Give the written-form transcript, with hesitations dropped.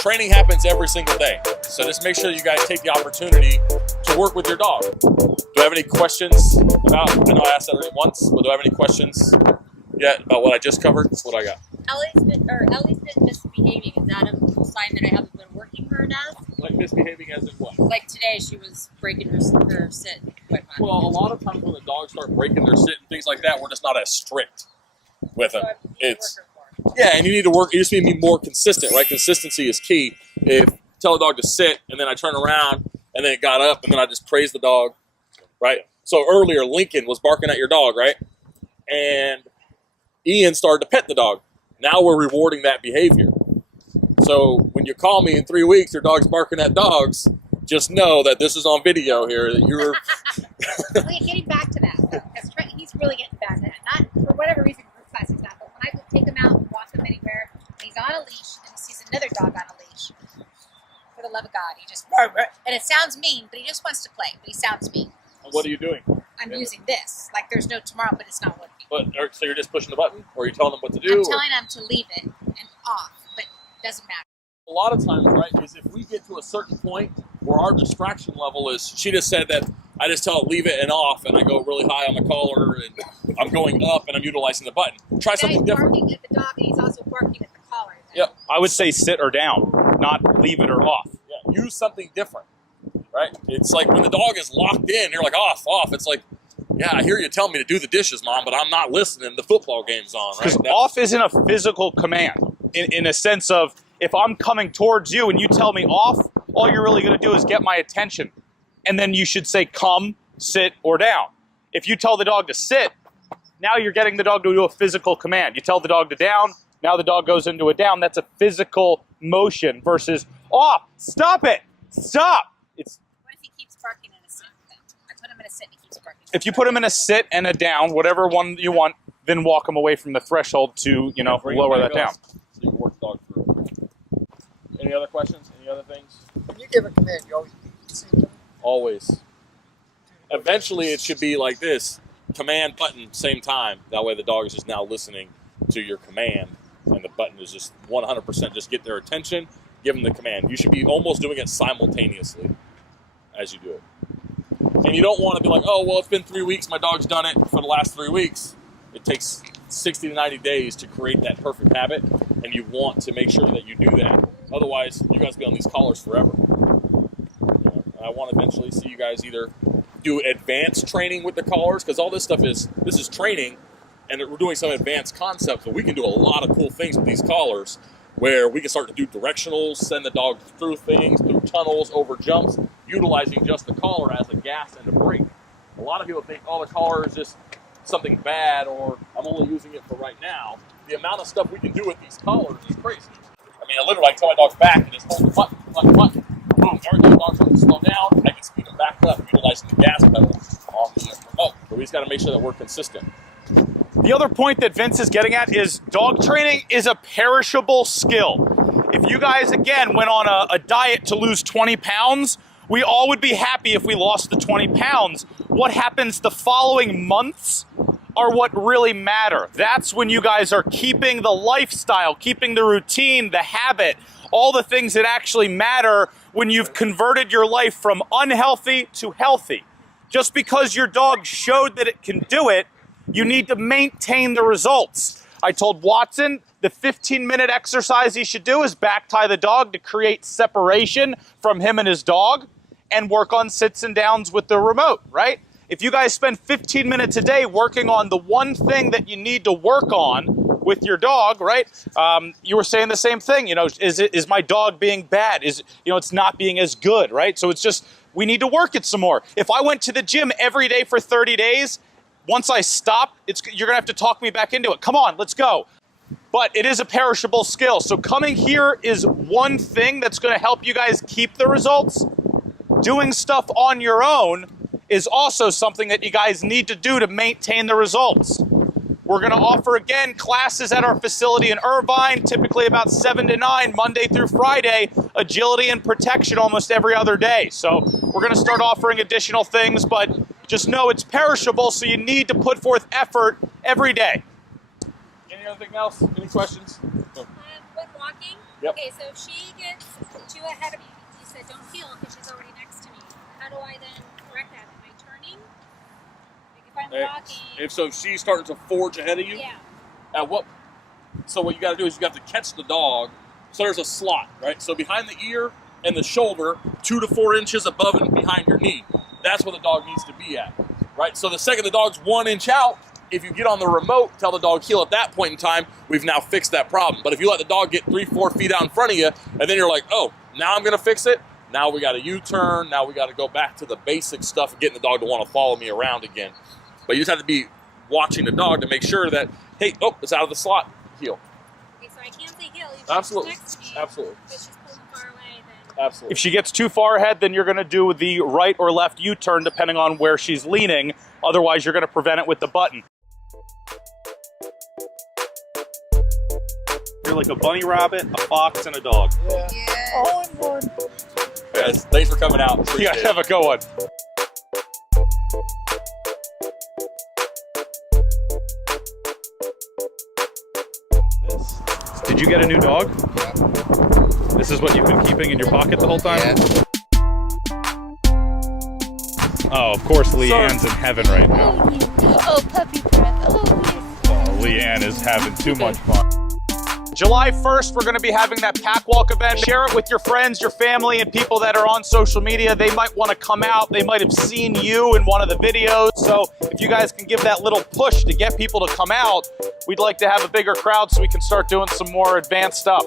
Training happens every single day, so just make sure you guys take the opportunity to work with your dog. Do I have any questions about, I know I asked that already once, but do I have any questions yet about what I just covered? What I got? Ellie's been misbehaving. Is that a sign that I haven't been working her enough? Like misbehaving as in what? Like today she was breaking her sit quite much. Well, a lot of times when the dogs start breaking their sit and things like that, we're just not as strict with them. Yeah, and you need to work, you just need to be more consistent, right? Consistency is key. If you tell a dog to sit, and then I turn around, and then it got up, and then I just praise the dog, right? So earlier, Lincoln was barking at your dog, right? And Ian started to pet the dog. Now we're rewarding that behavior. So when you call me in 3 weeks, your dog's barking at dogs, just know that this is on video here, that you're... Well, getting back to that, though, because he's really getting back to that. Not, for whatever reason, group class is not, but when I would take him out and walk him anywhere, and he's on a leash, and he sees another dog on a leash, for the love of God, he just... And it sounds mean, but he just wants to play, but he sounds mean. What are you doing? I'm using this. Like, there's no tomorrow, but it's not working. But, so you're just pushing the button? Or are you telling them what to do? I'm telling them to leave it and off, but it doesn't matter. A lot of times, right, is if we get to a certain point where our distraction level is, she just said that I just tell it leave it and off, and I go really high on the collar, and I'm going up, and I'm utilizing the button. Try something different. He's barking at the dog, and he's also barking at the collar. Yep. I would say sit or down, not leave it or off. Yeah, use something different, right? It's like when the dog is locked in, you're like, off. It's like, yeah, I hear you tell me to do the dishes, Mom, but I'm not listening. The football game's on, right? Because off isn't a physical command in a sense of, if I'm coming towards you and you tell me off, all you're really going to do is get my attention. And then you should say come, sit, or down. If you tell the dog to sit, now you're getting the dog to do a physical command. You tell the dog to down, now the dog goes into a down. That's a physical motion versus off. Stop it. Stop. What if he keeps barking in a sit? I put him in a sit and he keeps barking. If you put him in a sit and a down, whatever one you want, then walk him away from the threshold to, lower that down. So you can work the dog through. Any other questions? Any other things? When you give a command, you always repeat the same thing? Always. Eventually, it should be like this. Command, button, same time. That way the dog is just now listening to your command, and the button is just 100% just get their attention, give them the command. You should be almost doing it simultaneously as you do it. And you don't want to be like, oh, well, it's been 3 weeks. My dog's done it for the last 3 weeks. It takes 60 to 90 days to create that perfect habit, and you want to make sure that you do that. Otherwise, you guys will be on these collars forever. I want to eventually see you guys either do advanced training with the collars, because all this is training, and we're doing some advanced concepts, but we can do a lot of cool things with these collars, where we can start to do directionals, send the dog through things, through tunnels, over jumps, utilizing just the collar as a gas and a brake. A lot of people think, oh, the collar is just something bad, or I'm only using it for right now. The amount of stuff we can do with these collars is crazy. I mean, I literally can tell my dog's back and just hold the button, button. Boom, every time the dog starts to slow down, I can speed him back up, utilizing the gas pedal on the remote. But we just got to make sure that we're consistent. The other point that Vince is getting at is dog training is a perishable skill. If you guys, again, went on a diet to lose 20 pounds, we all would be happy if we lost the 20 pounds. What happens the following months are what really matter. That's when you guys are keeping the lifestyle, keeping the routine, the habit, all the things that actually matter when you've converted your life from unhealthy to healthy. Just because your dog showed that it can do it, you need to maintain the results. I told Watson the 15-minute exercise he should do is back tie the dog to create separation from him and his dog and work on sits and downs with the remote, right? If you guys spend 15 minutes a day working on the one thing that you need to work on with your dog, right? You were saying the same thing, is my dog being bad? It's not being as good, right? So it's just, we need to work it some more. If I went to the gym every day for 30 days, once I stop, you're gonna have to talk me back into it. Come on, let's go. But it is a perishable skill. So coming here is one thing that's gonna help you guys keep the results. Doing stuff on your own is also something that you guys need to do to maintain the results. We're going to offer, again, classes at our facility in Irvine, typically about 7 to 9, Monday through Friday, agility and protection almost every other day. So We're going to start offering additional things, but just know it's perishable, so you need to put forth effort every day. Any other thing else? Any questions? With walking, Yep. okay, so if she gets too ahead of me, you said don't heel because she's already next to me. How do I then correct that? Am I turning? Like if I'm walking. If so, she's starting to forge ahead of you. Yeah. At what? So what you got to do is you got to catch the dog. So there's a slot, right? So behind the ear and the shoulder, 2 to 4 inches above and behind your knee. That's where the dog needs to be at, right? So the second the dog's 1 inch out, if you get on the remote, tell the dog heel at that point in time, we've now fixed that problem. But if you let the dog get 3-4 feet out in front of you, and then you're like, oh, now I'm gonna fix it. Now we got a U-turn. Now we got to go back to the basic stuff of getting the dog to want to follow me around again. But you just have to be watching the dog to make sure that, hey, oh, it's out of the slot, heel. Okay, so I can say heel. If Absolutely. she's next to me, Absolutely. but she's pulling far away, then. Absolutely. If she gets too far ahead, then you're going to do the right or left U-turn depending on where she's leaning. Otherwise, you're going to prevent it with the button. You're like a bunny rabbit, a fox, and a dog. Yeah. All in one. Guys, thanks for coming out. You Appreciate guys it. have a good one. Did you get a new dog? Yeah. This is what you've been keeping in your pocket the whole time? Yeah. Oh, of course Leanne's in heaven right now. Oh, puppy breath. Oh, yes. Oh, Leanne is having too much fun. July 1st, we're going to be having that pack walk event. Share it with your friends, your family, and people that are on social media. They might want to come out. They might have seen you in one of the videos. So if you guys can give that little push to get people to come out, we'd like to have a bigger crowd so we can start doing some more advanced stuff.